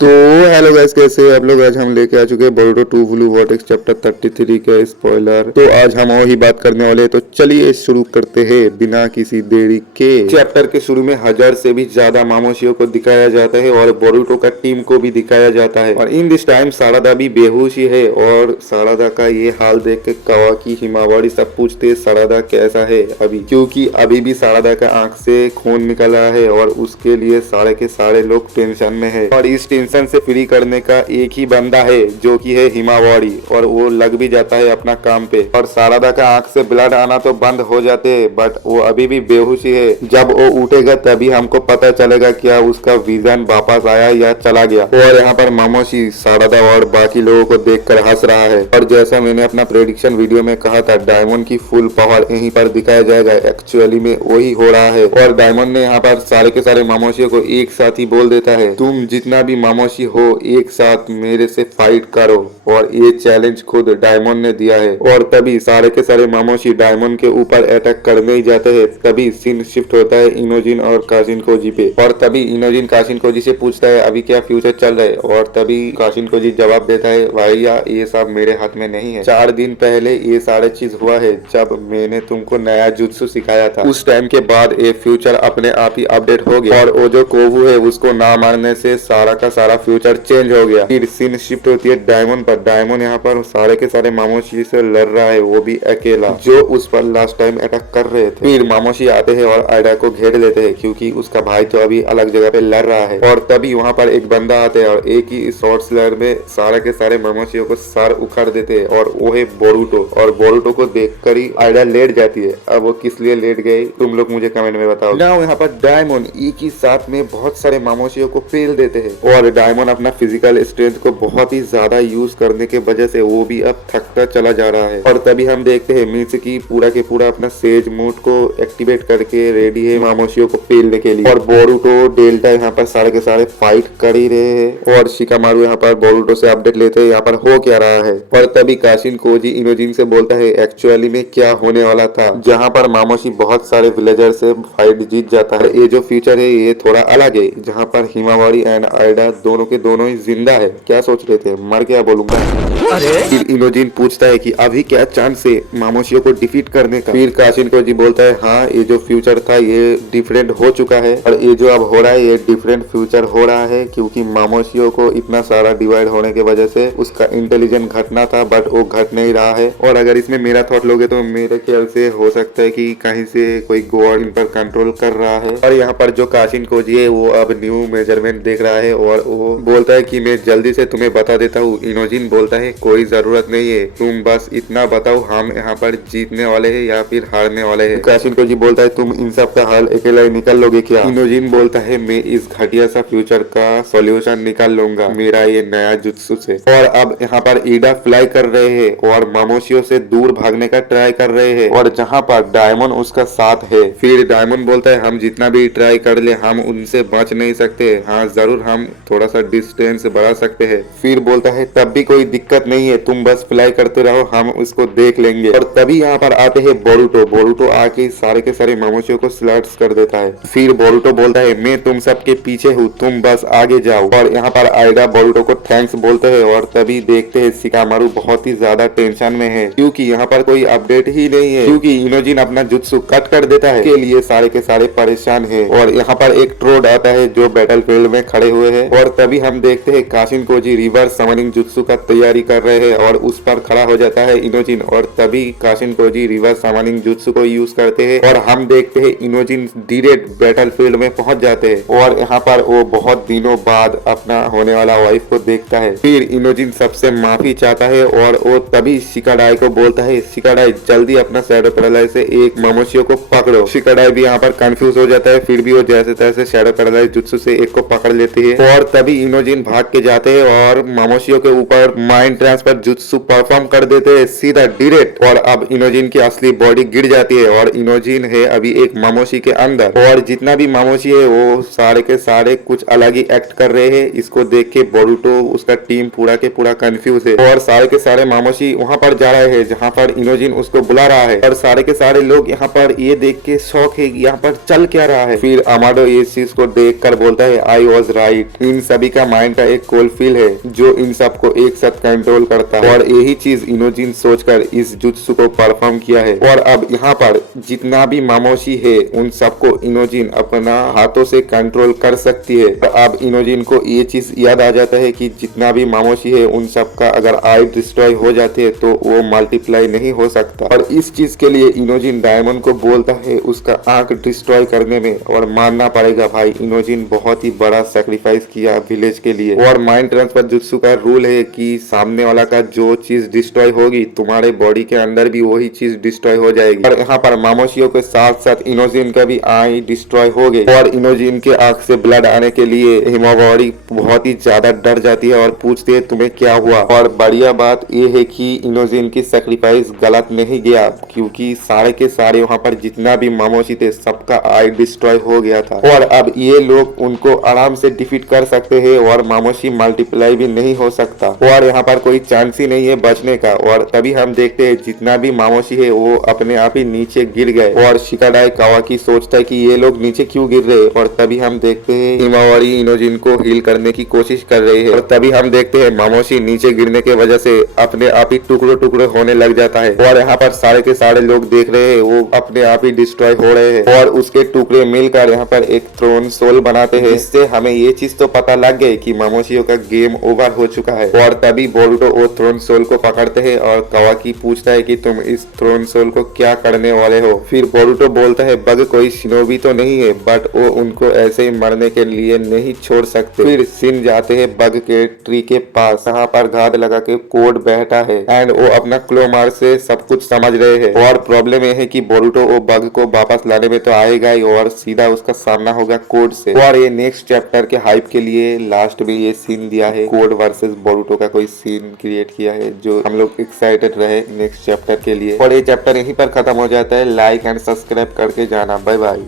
तो hello guys, कैसे हैं आप लोग। आज हम लेके आ चुके हैं बोरुटो 2 ब्लू वर्टेक्स चैप्टर 33 का स्पॉइलर। तो आज हम वही बात करने वाले हैं, तो चलिए शुरू करते हैं बिना किसी देरी के। चैप्टर के शुरू में 1000 से भी ज्यादा मामोशियों को दिखाया जाता है और बोरुटो का टीम को भी दिखाया जाता है। और इन दिस टाइम सारादा भी बेहोश ही है और सारादा का ये हाल देख के कावाकी हिमावारी सब पूछते हैं सारादा कैसा है अभी, क्योंकि अभी भी सारादा का आंख से खून निकला है और उसके लिए सारे के सारे लोग टेंशन में है। और इस टेंशन से फ्री करने का एक ही बंदा है जो कि है हिमावारी, और वो लग भी जाता है अपना काम पे। और सारादा का आंख से ब्लड आना तो बंद हो जाते हैं, बट वो अभी भी बेहोश ही है। जब वो उठेगा तभी हमको पता चलेगा क्या उसका विजन वापस आया या चला गया। और यहाँ पर मामोशी सारादा और बाकी लोगों को देखकर हंस रहा है। और जैसा मैंने अपना प्रेडिक्शन वीडियो में कहा था, डायमंड की फुल पावर यहीं पर दिखाया जाएगा। एक्चुअली में वही हो रहा है। और डायमंड ने यहाँ पर सारे के सारे मामोशियों को एक साथ ही बोल देता है, तुम जितना भी मामोशी हो एक साथ मेरे से फाइट करो। और ये चैलेंज खुद डायमंड ने दिया है। और तभी सारे के सारे मामोशी डायमंड के ऊपर अटैक करने ही जाते हैं। तभी सीन शिफ्ट होता है इनोजिन और काशिन कोजी पे। और तभी इनोजिन काशिन कोजी से पूछता है अभी क्या फ्यूचर चल रहा है। और तभी काशिन कोजी जवाब देता है, भैया ये सब मेरे हाथ में नहीं है। 4 दिन पहले ये सारे चीज हुआ है जब मैंने तुमको नया जुत्सु सिखाया था। उस टाइम के बाद ये फ्यूचर अपने आप ही अपडेट हो गया। और वो जो कोवू है उसको ना मारने से सारा का सारा फ्यूचर चेंज हो गया। फिर सीन शिफ्ट होती है डायमंड पर। डायमंड यहाँ पर सारे के सारे मामोशी से लड़ रहा है, वो भी अकेला, जो उस पर लास्ट टाइम अटैक कर रहे थे। फिर मामोशी आते हैं और आयडा को घेर लेते हैं, क्योंकि उसका भाई तो अभी अलग जगह पे लड़ रहा है। और तभी वहाँ पर एक बंदा आता है और एक ही शॉर्ट स्लैर में सारे के सारे मामोशियों को सर उखाड़ देते हैं। और वो है बोरुटो। और बोरुटो को देखकर ही आयडा लेट जाती है। अब वो किस लिए लेट गई तुम लोग मुझे कमेंट में बताओ। ना यहाँ पर डायमंड एक ही साथ में बहुत सारे मामोशियों को पेल देते हैं। और डायमंड अपना फिजिकल स्ट्रेंथ को बहुत ही ज्यादा यूज करने के वजह से वो भी अब थकता चला जा रहा है। और तभी हम देखते हैं मित्सुकी पूरा के पूरा अपना सेज मोड को एक्टिवेट करके रेडी है मामोशियों को पेलने के लिए। और बोरुटो डेल्टा यहाँ पर सारे के सारे फाइट कर ही रहे हैं। और शिकामारू यहाँ पर बोरुटो से अपडेट लेते हैं यहाँ पर हो क्या रहा है। और तभी काशिन कोजी इनोजिन से बोलता है एक्चुअली में क्या होने वाला था, जहाँ पर मामोशी बहुत सारे विलेजर से फाइट जीत जाता है। ये जो फ्यूचर है ये थोड़ा अलग है, जहाँ पर हिमावारी एंड आयडा दोनों के दोनों ही जिंदा है। क्या सोच रहे थे, मर गया बोलूंगा। फिर इनोजिन पूछता है कि अभी क्या चांस है मामोशियों को डिफीट करने का। फिर काशिन कोजी बोलता है हाँ, ये जो फ्यूचर था ये डिफरेंट हो चुका है। और ये जो अब हो रहा है ये डिफरेंट फ्यूचर हो रहा है, क्योंकि मामोशियों को इतना सारा डिवाइड होने की वजह से उसका इंटेलिजेंट घटना था, बट वो घट नहीं रहा है। और अगर इसमें मेरा थॉट लोगे तो मेरे ख्याल से हो सकता है कि कहीं से कोई गॉड इन पर कंट्रोल कर रहा है। और यहाँ पर जो काशिन कोजी है वो अब न्यू मेजरमेंट देख रहा है और वो बोलता है कि मैं जल्दी से तुम्हें बता देता हूँ। इनोजिन बोलता है कोई जरूरत नहीं है, तुम बस इतना बताओ हम यहाँ पर जीतने वाले हैं या फिर हारने वाले हैं। काशिन कोजी बोलता है तुम इन सब का हल अकेला ही निकाल लोगे क्या। इनोजिन बोलता है मैं इस घटिया सा फ्यूचर का सॉल्यूशन निकाल लूंगा मेरा ये नया जुत्सु से। और अब यहाँ पर ईडा फ्लाई कर रहे हैं और मामोशियों से दूर भागने का ट्राई कर रहे हैं, और जहाँ पर डायमंड उसका साथ है। फिर डायमंड बोलता है हम जितना भी ट्राई कर ले हम उनसे बच नहीं सकते, हाँ जरूर हम थोड़ा सा डिस्टेंस बढ़ा सकते हैं। फिर बोलता है तब भी कोई दिक्कत नहीं है, तुम बस फ्लाई करते रहो हम उसको देख लेंगे। और तभी यहाँ पर आते हैं बोरुटो। बोरुटो आके सारे के सारे मामोशियों को स्लैट्स कर देता है। फिर बोरुटो बोलता है मैं तुम सबके पीछे हूँ, तुम बस आगे जाओ। और यहाँ पर आयडा बोरुटो को थैंक्स बोलते हैं। और तभी देखते हैं शिकामारू बहुत ही ज्यादा टेंशन में है, क्योंकि यहाँ पर कोई अपडेट ही नहीं है, क्योंकि इनोजिन अपना जुत्सु कट कर देता है। के लिए सारे के सारे परेशान है। और यहाँ पर एक ट्रोड आता है जो बैटलफील्ड में खड़े हुए हैं। और तभी हम देखते हैं Kashin Koji reverse summoning jutsu का तैयारी कर रहे हैं और उस पर खड़ा हो जाता है इनोजिन। और तभी Kashin Koji reverse summoning jutsu को यूज करते हैं और हम देखते हैं इनोजिन डायरेक्ट बैटलफील्ड में पहुंच जाते हैं। और यहाँ पर वो बहुत दिनों बाद अपना होने वाला वाइफ को देखता है। फिर इनोजिन सबसे माफी चाहता है और वो तभी शिकाडाई को बोलता है शिकाडाई जल्दी अपना शैडो पैरालाइज से एक मामोशियों को पकड़ो। शिकाडाई भी यहाँ पर कंफ्यूज हो जाता है, फिर भी वो जैसे तैसे शैडो पैरालाइज जुत्सु से एक को पकड़ लेती है। और तभी इनोजिन भाग के जाते हैं और मामोशियों के ऊपर और माइंड ट्रांसफर जुत्सु परफॉर्म कर देते हैं सीधा डायरेक्ट। और अब इनोजिन की असली बॉडी गिर जाती है और इनोजिन है अभी एक मामोशी के अंदर। और जितना भी मामोशी है वो सारे के सारे कुछ अलग ही एक्ट कर रहे हैं। इसको देख के बोरुतो उसका टीम पूरा के पूरा कंफ्यूज है और सारे के सारे मामोशी वहां पर जा रहे हैं जहां पर इनोजिन उसको बुला रहा है। और सारे के सारे लोग यहाँ पर ये देख के शौक है यहाँ पर चल क्या रहा है। फिर अमाडो ये चीज को देख कर बोलता है आई वॉज राइट। इन सभी का माइंड का एक कोल फील है जो इन सबको एक साथ कंट्रोल करता है और यही चीज इनोजिन सोचकर इस जुत्सु को परफॉर्म किया है। और अब यहाँ पर जितना भी मामोशी है उन सबको इनोजिन अपना हाथों से कंट्रोल कर सकती है। अब इनोजिन को ये चीज याद आ जाता है कि जितना भी मामोशी है उन सबका अगर आई डिस्ट्रॉय हो जाते हैं तो वो मल्टीप्लाई नहीं हो सकता। और इस चीज के लिए इनोजिन डायमंड को बोलता है उसका आंख डिस्ट्रॉय करने में। और मानना पड़ेगा भाई इनोजिन बहुत ही बड़ा सैक्रिफाइस किया विलेज के लिए। और माइंड ट्रांसफर जुत्सु का रूल है कि सामने वाला का जो चीज डिस्ट्रॉय होगी तुम्हारे बॉडी के अंदर भी वही चीज डिस्ट्रॉय हो जाएगी। और यहाँ पर मामोशियों के साथ साथ इनोजिन का भी आई डिस्ट्रॉय हो गई और इनोजिन के आंख से ब्लड आने के लिए हिमावारी बहुत ही ज्यादा डर जाती है और पूछती है तुम्हें क्या हुआ। और बढ़िया बात यह है कि इनोजिन की सैक्रिफाइस गलत नहीं गया क्योंकि सारे के सारे वहाँ पर जितना भी मामोशी थे सबका आई डिस्ट्रॉय हो गया था। और अब ये लोग उनको आराम से डिफीट कर सकते हैं और मामोशी मल्टीप्लाई भी नहीं हो सकता और यहाँ पर कोई चांस ही नहीं है बचने का। और तभी हम देखते हैं जितना भी मामोशी है वो अपने आप ही नीचे गिर गए और शिकाडाई कावाकी सोचता है कि ये लोग नीचे क्यों गिर रहे। और तभी हम देखते हैं हिमावारी इनोजिन को हील करने की कोशिश कर रही है। और तभी हम देखते हैं मामोशी नीचे गिरने के वजह से अपने आप ही टुकड़े टुकड़े होने लग जाता है। और यहाँ पर सारे के सारे लोग देख रहे हैं वो अपने आप ही डिस्ट्रॉय हो रहे हैं और उसके टुकड़े मिलकर यहाँ पर एक थ्रोन सोल बनाते हैं। इससे हमें ये चीज तो पता लग गई कि मामोशियों का गेम ओवर हो चुका है। और तभी बोरुतो वो थ्रोन सोल को पकड़ते हैं और कावाकी पूछता है कि तुम इस थ्रोन सोल को क्या करने वाले हो। फिर बोरुतो बोलता है बग कोई शिनोबी तो नहीं है बट वो उनको ऐसे ही मरने के लिए नहीं छोड़ सकते। फिर सिन जाते हैं बग के ट्री के पास जहाँ पर घात लगा के कोड बैठा है एंड वो अपना क्लोमार से सब कुछ समझ रहे हैं। और प्रॉब्लम ये है कि बोरुतो वो बग को वापस लाने में तो आएगा ही और सीधा उसका सामना होगा कोड से। और ये नेक्स्ट चैप्टर के हाइप के लिए लास्ट में ये सीन दिया है कोड वर्सेस बोरुतो का कोई सीन क्रिएट किया है जो हम लोग एक्साइटेड रहे नेक्स्ट चैप्टर के लिए। और ये चैप्टर यहीं पर खत्म हो जाता है। लाइक एंड सब्सक्राइब करके जाना। Bye bye.